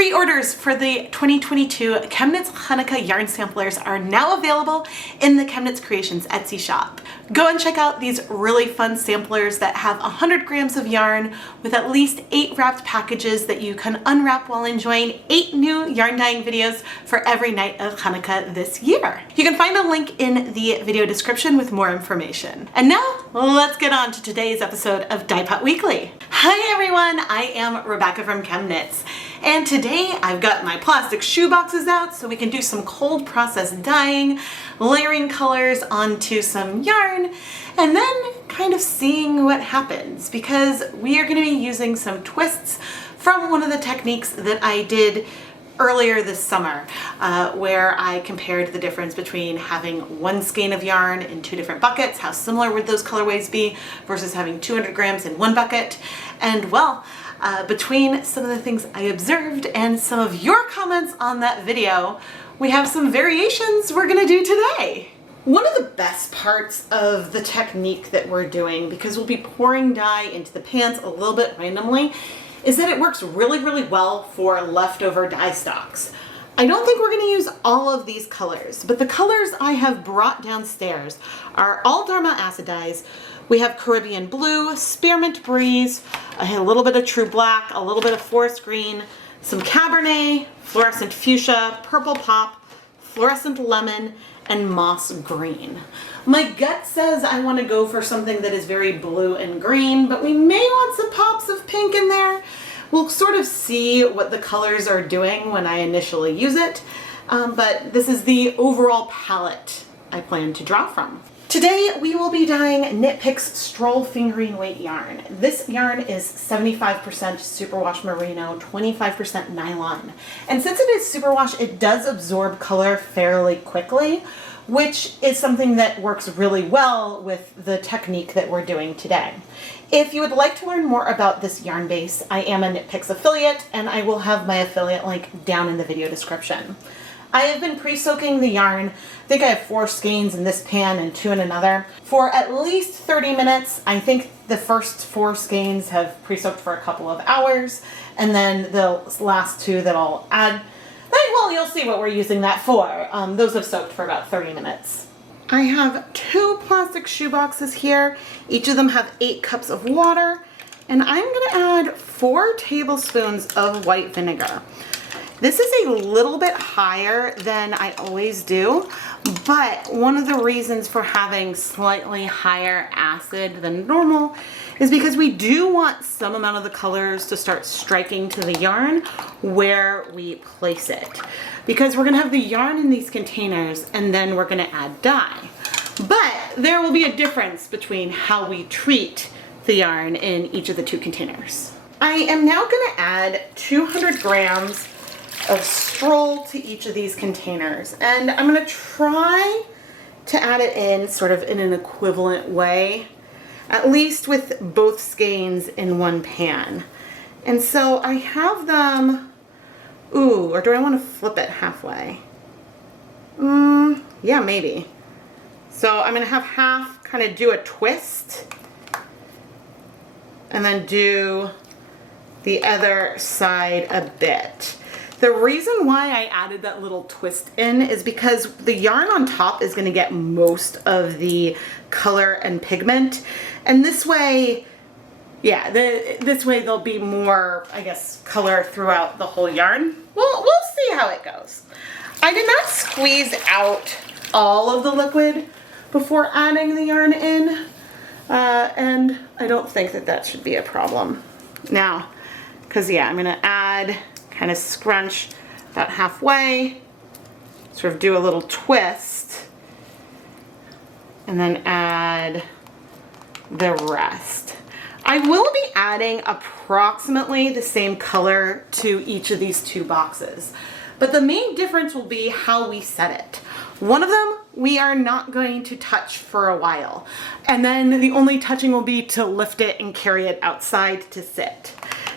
Pre-orders for the 2022 ChemKnits Chanukah yarn samplers are now available in the ChemKnits Creations Etsy shop. Go and check out these really fun samplers that have 100 grams of yarn with at least 8 wrapped packages that you can unwrap while enjoying 8 new yarn dyeing videos for every night of Chanukah this year. You can find a link in the video description with more information. And now, let's get on to today's episode of Dyepot Weekly. Hi everyone, I am Rebecca from ChemKnits. And today I've got my plastic shoe boxes out so we can do some cold process dyeing, layering colors onto some yarn, and then kind of seeing what happens because we are going to be using some twists from one of the techniques that I did earlier this summer where I compared the difference between having one skein of yarn in 2 different buckets, how similar would those colorways be versus having 200 grams in 1 bucket, and well, between some of the things I observed and some of your comments on that video, we have some variations we're gonna do today. One of the best parts of the technique that we're doing, because we'll be pouring dye into the pans a little bit randomly, is that it works really well for leftover dye stocks. I don't think we're going to use all of these colors, but the colors I have brought downstairs are all DHarma acid dyes. We have Carribean blue, Spearmint breeze, a little bit of true black, a little bit of forest green, some Cabernet, fluorescent fuchsia, purple pop, fluorescent lemon, and moss green. My gut says I want to go for something that is very blue and green, but we may want some pops of pink in there. We'll sort of see what the colors are doing when I initially use it, but this is the overall palette I plan to draw from. Today we will be dyeing Knit Picks Stroll fingering weight yarn. This yarn is 75% superwash merino, 25% nylon. And since it is superwash, it does absorb color fairly quickly, which is something that works really well with the technique that we're doing today. If you would like to learn more about this yarn base, I am a Knit Picks affiliate, and I will have my affiliate link down in the video description. I have been pre-soaking the yarn. I think I have 4 skeins in this pan and 2 in another for at least 30 minutes. I think the first 4 skeins have pre-soaked for a couple of hours, and then the last 2 that I'll add, well, you'll see what we're using that for. Those have soaked for about 30 minutes. I have 2 plastic shoe boxes here. Each of them have 8 cups of water, and I'm gonna add 4 tablespoons of white vinegar. This is a little bit higher than I always do, but one of the reasons for having slightly higher acid than normal is because we do want some amount of the colors to start striking to the yarn where we place it. Because we're gonna have the yarn in these containers and then we're gonna add dye. But there will be a difference between how we treat the yarn in each of the 2 containers. I am now gonna add 200 grams of stroll to each of these containers, and I'm going to try to add it in sort of in an equivalent way, at least with both skeins in one pan. And so I have them, or do I want to flip it halfway? Yeah, maybe. So I'm going to have half kind of do a twist and then do the other side a bit. The reason why I added that little twist in is because the yarn on top is going to get most of the color and pigment, and this way, yeah, this way there'll be more, I guess, color throughout the whole yarn. We'll see how it goes. I did not squeeze out all of the liquid before adding the yarn in, and I don't think that should be a problem. Now, because yeah, I'm going to add, kind of scrunch about halfway, sort of do a little twist, and then add the rest. I will be adding approximately the same color to each of these 2 boxes, but the main difference will be how we set it. One of them we are not going to touch for a while, and then the only touching will be to lift it and carry it outside to sit.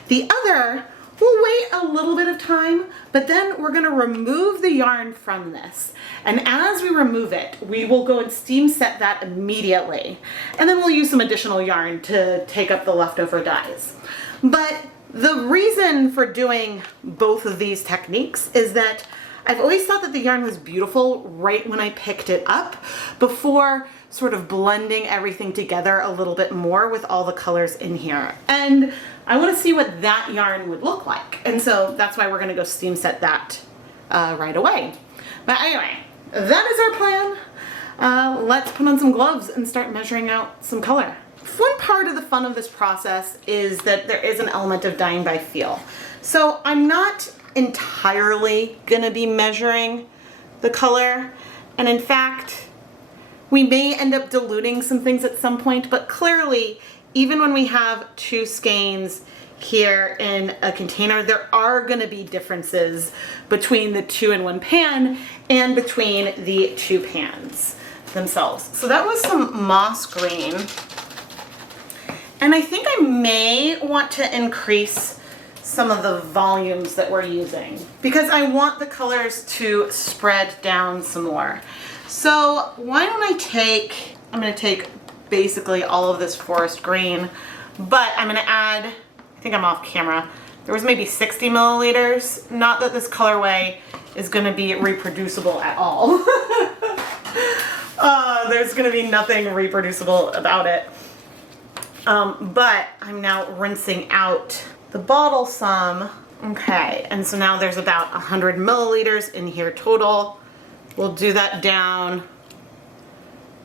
The other, we'll wait a little bit of time, but then we're going to remove the yarn from this. And as we remove it, we will go and steam set that immediately. And then we'll use some additional yarn to take up the leftover dyes. But The reason for doing both of these techniques is that I've always thought that the yarn was beautiful right when I picked it up, before sort of blending everything together a little bit more with all the colors in here. And I want to see what that yarn would look like. And so that's why we're going to go steam set that right away. But anyway, that is our plan. Let's put on some gloves and start measuring out some color. One part of the fun of this process is that there is an element of dyeing by feel. So I'm not entirely gonna be measuring the color, and in fact we may end up diluting some things at some point, but clearly even when we have two skeins here in a container, there are going to be differences between the 2-in-1 pan and between the two pans themselves. So that was some moss green, and I think I may want to increase some of the volumes that we're using because I want the colors to spread down some more. So why don't I'm going to take basically all of this forest green, but I'm going to add, I think I'm off camera, there was maybe 60 milliliters. Not that this colorway is going to be reproducible at all. There's going to be nothing reproducible about it. But I'm now rinsing out the bottle some. Okay, and so now there's about 100 milliliters in here total. We'll do that down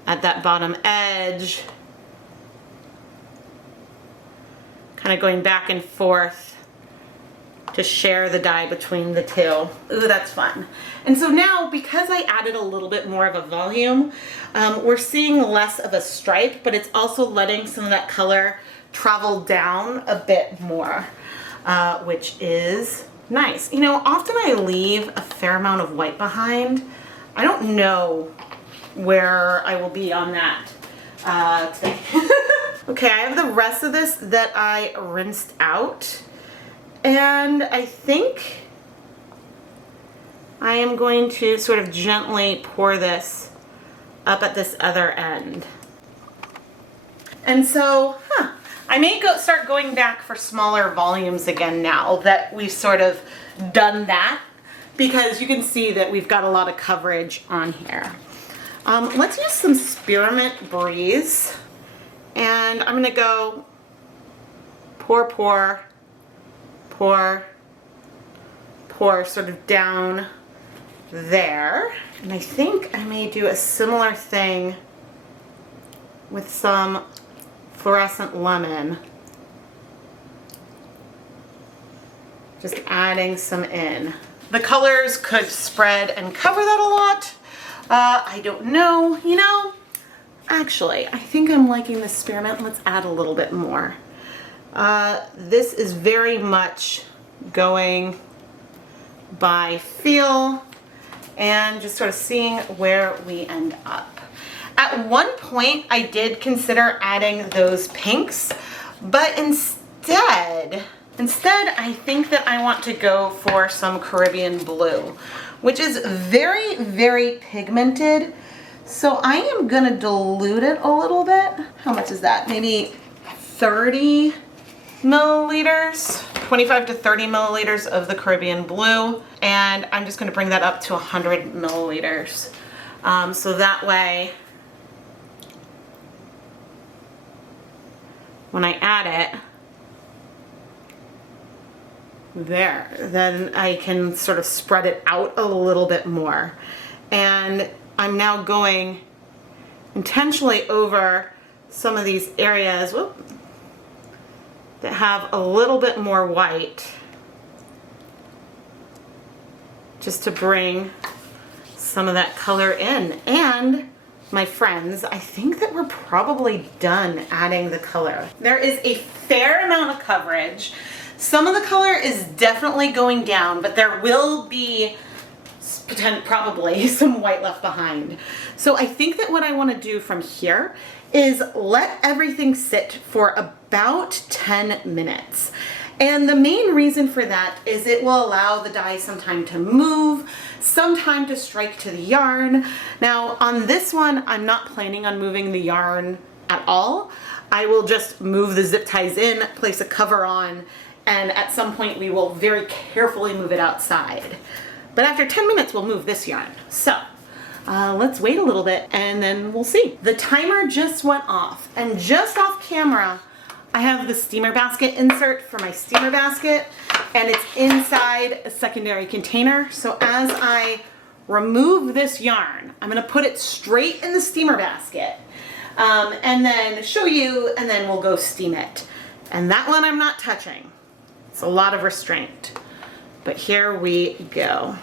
at that bottom edge, kind of going back and forth to share the dye between the two. Ooh, that's fun. And so now, because I added a little bit more of a volume, we're seeing less of a stripe, but it's also letting some of that color travel down a bit more, which is nice. You know, often I leave a fair amount of white behind. I don't know where I will be on that today. Okay, I have the rest of this that I rinsed out, and I think I am going to sort of gently pour this up at this other end. And so, I may start going back for smaller volumes again now that we've sort of done that, because you can see that we've got a lot of coverage on here. Let's use some Spearmint Breeze, and I'm gonna go pour, pour, pour, pour sort of down there. And I think I may do a similar thing with some Fluorescent Lemon. Just adding some in. The colors could spread and cover that a lot. I don't know, you know, actually, I think I'm liking the Spearmint. Let's add a little bit more. This is very much going by feel and just sort of seeing where we end up. At one point, I did consider adding those pinks, but instead, I think that I want to go for some Caribbean blue, which is very, very pigmented. So I am gonna dilute it a little bit. How much is that? Maybe 30 milliliters, 25 to 30 milliliters of the Caribbean blue. And I'm just gonna bring that up to 100 milliliters. So that way, when I add it, there, then I can sort of spread it out a little bit more. And I'm now going intentionally over some of these areas that have a little bit more white, just to bring some of that color in. And my friends, I think that we're probably done adding the color. There is a fair amount of coverage. Some of the color is definitely going down, but there will be probably some white left behind. So I think that what I want to do from here is let everything sit for about 10 minutes. And the main reason for that is it will allow the dye some time to move, some time to strike to the yarn. Now on this one, I'm not planning on moving the yarn at all. I will just move the zip ties in, place a cover on, and at some point we will very carefully move it outside. But after 10 minutes, we'll move this yarn. So let's wait a little bit and then we'll see. The timer just went off, and just off camera, I have the steamer basket insert for my steamer basket, and it's inside a secondary container. So as I remove this yarn, I'm gonna put it straight in the steamer basket and then show you, and then we'll go steam it. And that one I'm not touching. It's a lot of restraint. But here we go.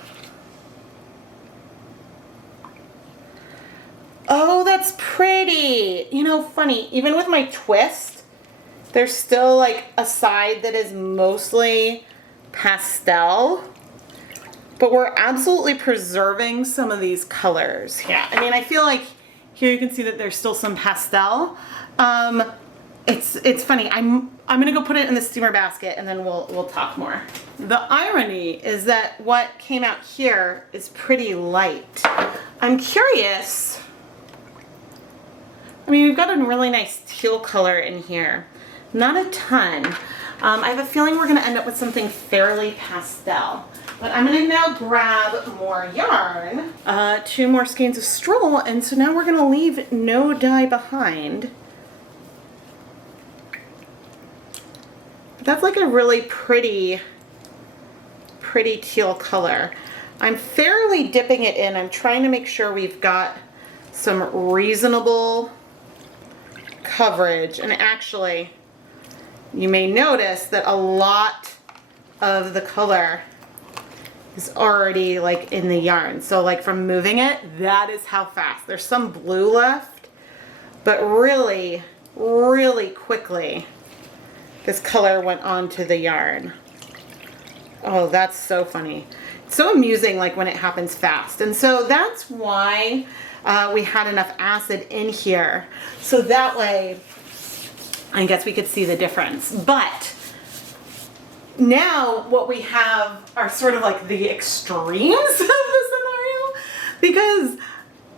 Oh, that's pretty. You know, funny, even with my twist, there's still like a side that is mostly pastel, but we're absolutely preserving some of these colors. Yeah, I mean, I feel like here you can see that there's still some pastel. It's funny. I'm gonna go put it in the steamer basket and then we'll talk more. The irony is that what came out here is pretty light. I'm curious. I mean, we've got a really nice teal color in here. Not a ton. I have a feeling we're gonna end up with something fairly pastel. But I'm gonna now grab more yarn, 2 more skeins of stroll, and so now we're gonna leave no dye behind. That's like a really pretty teal color. I'm fairly dipping it in. I'm trying to make sure we've got some reasonable coverage. And actually, you may notice that a lot of the color is already like in the yarn. So like from moving it, that is how fast. There's some blue left, but really, really quickly, this color went onto the yarn. Oh, that's so funny. It's so amusing like when it happens fast. And so that's why we had enough acid in here. So that way, I guess we could see the difference. But now what we have are sort of like the extremes of the scenario, because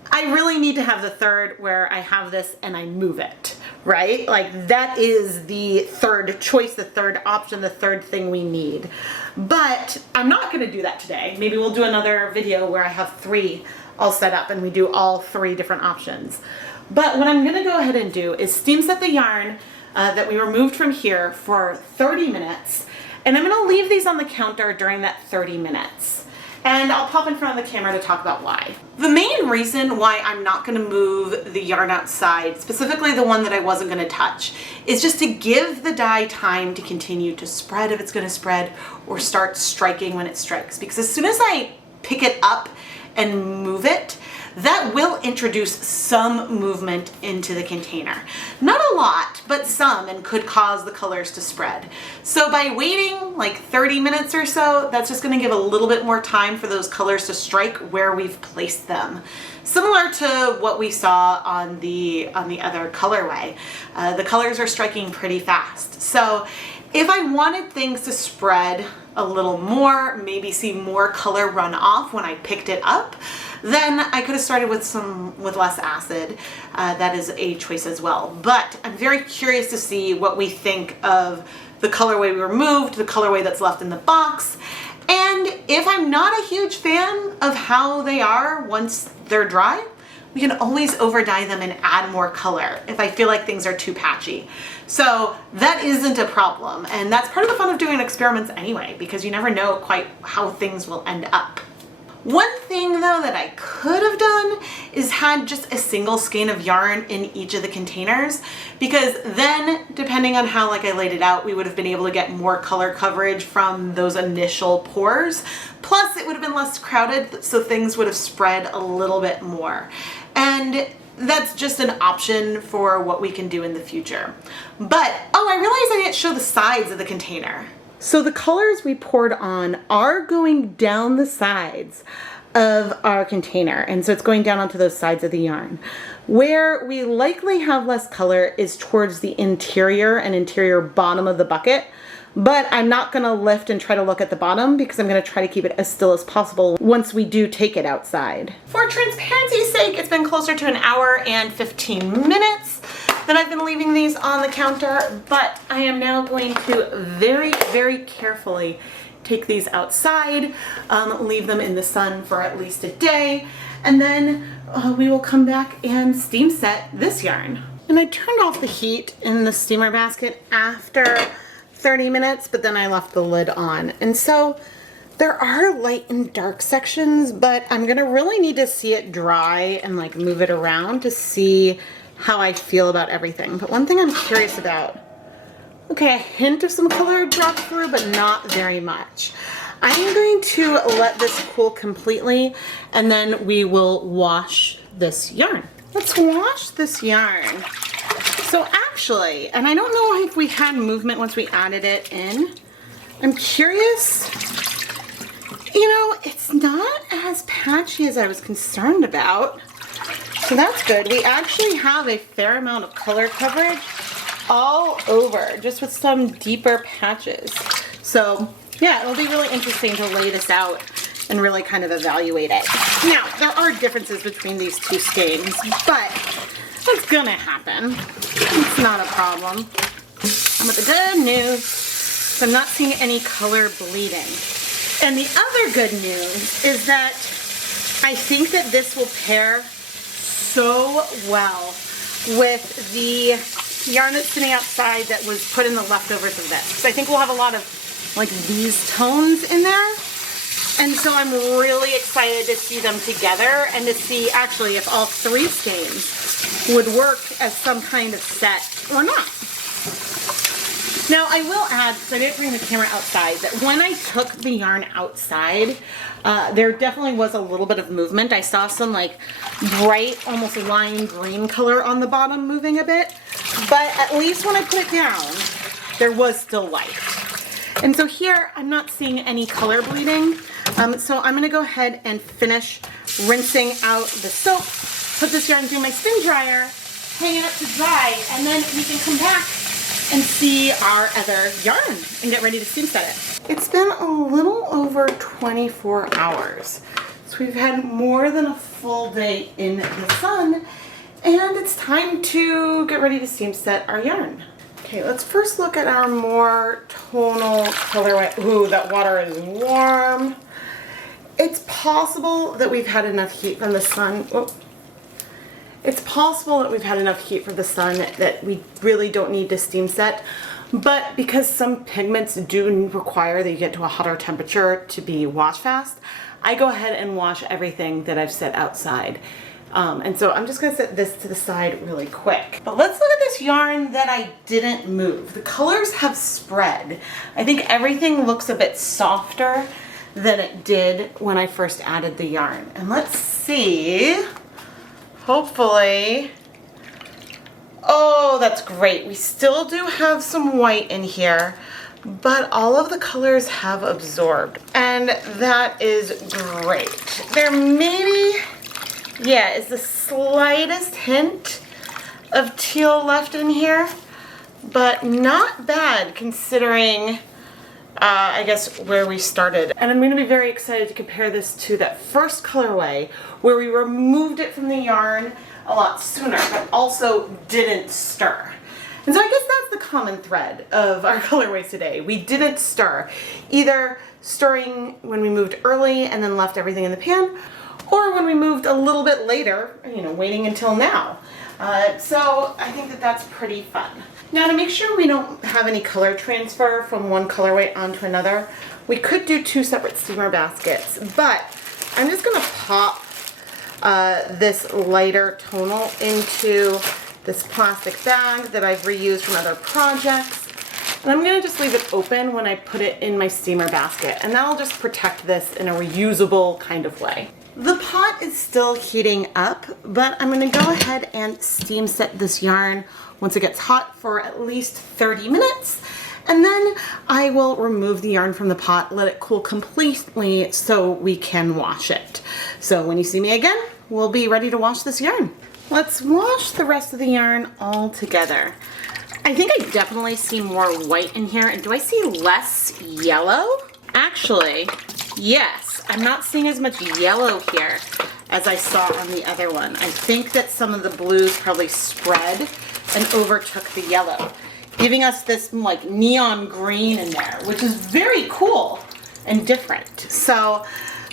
I really need to have the third where I have this and I move it, right? Like that is the third choice, the third option, the third thing we need. But I'm not gonna do that today. Maybe we'll do another video where I have 3 all set up and we do all 3 different options. But what I'm gonna go ahead and do is steam set the yarn that we removed from here for 30 minutes. And I'm gonna leave these on the counter during that 30 minutes. And I'll pop in front of the camera to talk about why. The main reason why I'm not gonna move the yarn outside, specifically the one that I wasn't gonna touch, is just to give the dye time to continue to spread if it's gonna spread, or start striking when it strikes. Because as soon as I pick it up and move it, that will introduce some movement into the container. Not a lot, but some, and could cause the colors to spread. So by waiting like 30 minutes or so, that's just gonna give a little bit more time for those colors to strike where we've placed them. Similar to what we saw on the other colorway. The colors are striking pretty fast. So if I wanted things to spread a little more, maybe see more color run off when I picked it up, then I could have started with less acid. That is a choice as well. But I'm very curious to see what we think of the colorway we removed, the colorway that's left in the box. And if I'm not a huge fan of how they are once they're dry, we can always over dye them and add more color if I feel like things are too patchy. So that isn't a problem. And that's part of the fun of doing experiments anyway, because you never know quite how things will end up. One thing though that I could have done is had just a single skein of yarn in each of the containers, because then depending on how like I laid it out, we would have been able to get more color coverage from those initial pours. Plus it would have been less crowded, so things would have spread a little bit more. And that's just an option for what we can do in the future. But, oh, I realized I didn't show the sides of the container. So the colors we poured on are going down the sides of our container. And so it's going down onto those sides of the yarn. Where we likely have less color is towards the interior and interior bottom of the bucket. But I'm not gonna lift and try to look at the bottom because I'm gonna try to keep it as still as possible once we do take it outside. For transparency's sake, it's been closer to 1 hour and 15 minutes. that I've been leaving these on the counter, but I am now going to very, very carefully take these outside, leave them in the sun for at least a day, and then we will come back and steam set this yarn. And I turned off the heat in the steamer basket after 30 minutes, but then I left the lid on. And so there are light and dark sections, but I'm gonna really need to see it dry and like move it around to see how I feel about everything. But one thing I'm curious about, okay, a hint of some color dropped through, but not very much. I'm going to let this cool completely, and then we will wash this yarn. Let's wash this yarn. So actually, and I don't know if we had movement once we added it in, I'm curious. You know, it's not as patchy as I was concerned about. So that's good. We actually have a fair amount of color coverage all over, just with some deeper patches. So yeah, it'll be really interesting to lay this out and really kind of evaluate it. Now, there are differences between these two skeins, but that's gonna happen. It's not a problem. But the good news is I'm not seeing any color bleeding. And the other good news is that I think that this will pair so well with the yarn that's sitting outside that was put in the leftovers of this. So I think we'll have a lot of like these tones in there. And so I'm really excited to see them together and to see actually if all three skeins would work as some kind of set or not. Now I will add, because I didn't bring the camera outside, that when I took the yarn outside, there definitely was a little bit of movement. I saw some like bright, almost lime green color on the bottom moving a bit, but at least when I put it down, there was still light. And so here, I'm not seeing any color bleeding, so I'm gonna go ahead and finish rinsing out the soap, put this yarn through my spin dryer, hang it up to dry, and then we can come back and see our other yarn and get ready to steam set it. It's been a little over 24 hours. So we've had more than a full day in the sun, and it's time to get ready to steam set our yarn. Okay, let's first look at our more tonal colorway. Ooh, that water is warm. It's possible that we've had enough heat from the sun. Oh. It's possible that we've had enough heat from the sun that we really don't need to steam set, but because some pigments do require that you get to a hotter temperature to be wash fast, I go ahead and wash everything that I've set outside. And so I'm just gonna set this to the side really quick. But let's look at this yarn that I didn't move. The colors have spread. I think everything looks a bit softer than it did when I first added the yarn. And let's see. Hopefully, oh, that's great. We still do have some white in here, but all of the colors have absorbed, and that is great. There maybe, yeah, is the slightest hint of teal left in here, but not bad considering I guess where we started. And I'm going to be very excited to compare this to that first colorway where we removed it from the yarn a lot sooner, but also didn't stir. And so I guess that's the common thread of our colorways today. We didn't stir, either stirring when we moved early and then left everything in the pan, or when we moved a little bit later, you know, waiting until now. So I think that that's pretty fun. Now, to make sure we don't have any color transfer from one colorway onto another, we could do two separate steamer baskets, but I'm just gonna pop this lighter tonal into this plastic bag that I've reused from other projects. And I'm gonna just leave it open when I put it in my steamer basket, and that'll just protect this in a reusable kind of way. The pot is still heating up, but I'm gonna go ahead and steam set this yarn once it gets hot for at least 30 minutes. And then I will remove the yarn from the pot, let it cool completely so we can wash it. So when you see me again, we'll be ready to wash this yarn. Let's wash the rest of the yarn all together. I think I definitely see more white in here. And do I see less yellow? Actually, yes. I'm not seeing as much yellow here as I saw on the other one. I think that some of the blues probably spread and overtook the yellow, giving us this like neon green in there, which is very cool and different. So,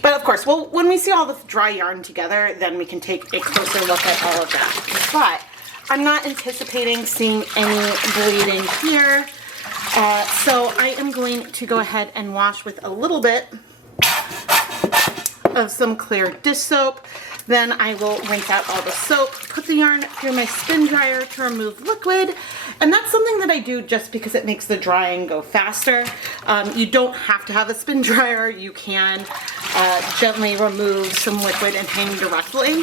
but of course, well, when we see all the dry yarn together, then we can take a closer look at all of that. But I'm not anticipating seeing any bleeding here. So I am going to go ahead and wash with a little bit of some clear dish soap. Then I will rinse out all the soap, put the yarn through my spin dryer to remove liquid. And that's something that I do just because it makes the drying go faster. You don't have to have a spin dryer. You can gently remove some liquid and hang directly.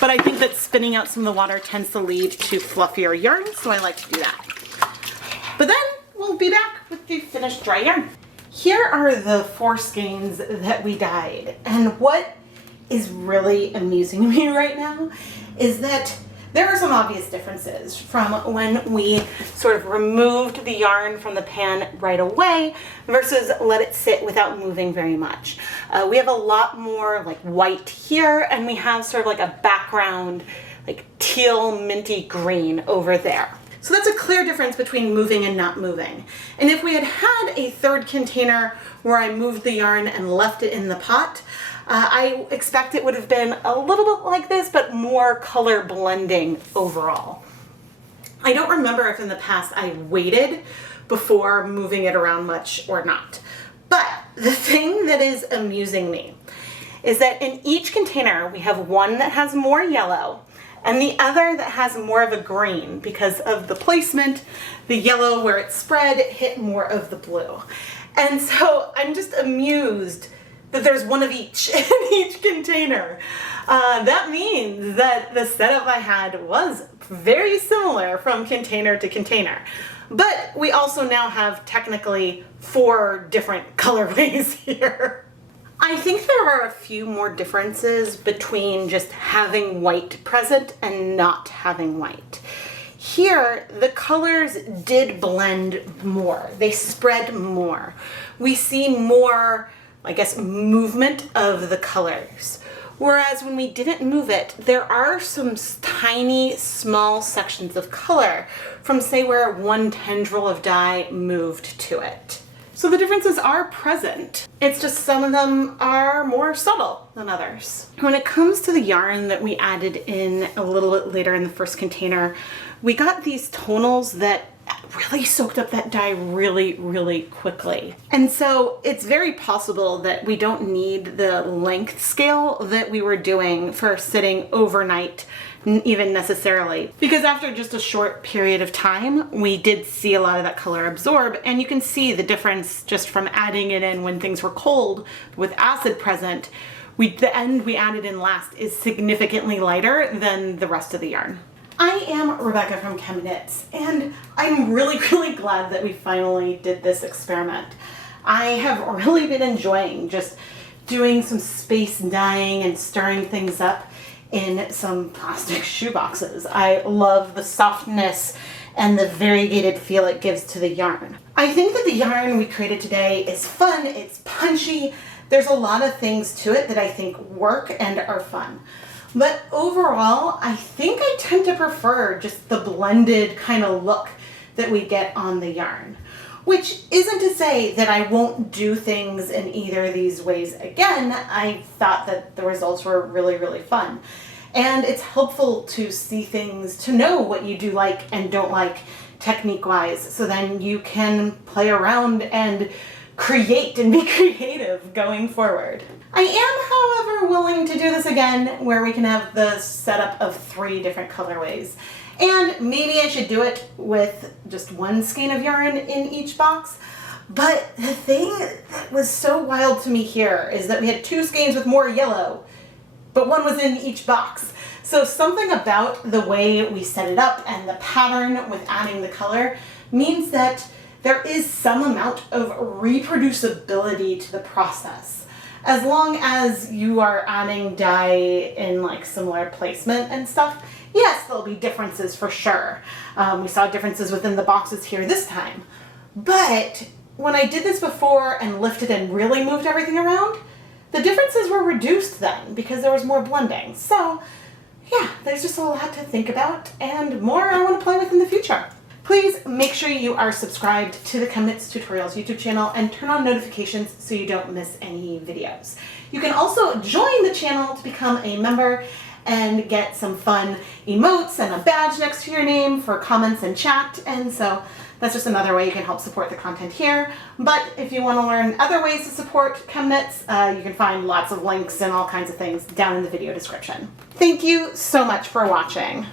But I think that spinning out some of the water tends to lead to fluffier yarn, so I like to do that. But then we'll be back with the finished dry yarn. Here are the 4 skeins that we dyed. And what is really amusing me right now is that there are some obvious differences from when we sort of removed the yarn from the pan right away versus let it sit without moving very much. We have a lot more like white here, and we have sort of like a background like teal minty green over there. So that's a clear difference between moving and not moving. And if we had had a third container where I moved the yarn and left it in the pot, I expect it would have been a little bit like this, but more color blending overall. I don't remember if in the past I waited before moving it around much or not. But the thing that is amusing me is that in each container we have one that has more yellow and the other that has more of a green because of the placement. The yellow where it's spread hit more of the blue. And so I'm just amused that there's one of each in each container. That means that the setup I had was very similar from container to container. But we also now have technically 4 different colorways here. I think there are a few more differences between just having white present and not having white. Here, the colors did blend more. They spread more. We see more, I guess, movement of the colors. Whereas when we didn't move it, there are some tiny, small sections of color from, say, where one tendril of dye moved to it. So the differences are present. It's just some of them are more subtle than others. When it comes to the yarn that we added in a little bit later in the first container, we got these tonals that really soaked up that dye really, really quickly. And so it's very possible that we don't need the length scale that we were doing for sitting overnight even necessarily, because after just a short period of time we did see a lot of that color absorb, and you can see the difference just from adding it in when things were cold with acid present. The end we added in last is significantly lighter than the rest of the yarn. I am Rebecca from ChemKnits, and I'm really, really glad that we finally did this experiment. I have really been enjoying just doing some space dyeing and stirring things up in some plastic shoe boxes. I love the softness and the variegated feel it gives to the yarn. I think that the yarn we created today is fun, it's punchy, there's a lot of things to it that I think work and are fun. But overall, I think I tend to prefer just the blended kind of look that we get on the yarn. Which isn't to say that I won't do things in either of these ways again. I thought that the results were really, really fun. And it's helpful to see things, to know what you do like and don't like technique-wise, so then you can play around and create and be creative going forward. I am, however, willing to do this again where we can have the setup of 3 different colorways. And maybe I should do it with just 1 skein of yarn in each box. But the thing that was so wild to me here is that we had 2 skeins with more yellow, but 1 was in each box. So something about the way we set it up and the pattern with adding the color means that there is some amount of reproducibility to the process. As long as you are adding dye in like similar placement and stuff, yes, there'll be differences for sure. We saw differences within the boxes here this time. But when I did this before and lifted and really moved everything around, the differences were reduced then because there was more blending. So, yeah, there's just a lot to think about and more I want to play with in the future. Please make sure you are subscribed to the ChemKnits Tutorials YouTube channel and turn on notifications so you don't miss any videos. You can also join the channel to become a member and get some fun emotes and a badge next to your name for comments and chat, and so that's just another way you can help support the content here. But if you want to learn other ways to support ChemKnits, you can find lots of links and all kinds of things down in the video description. Thank you so much for watching.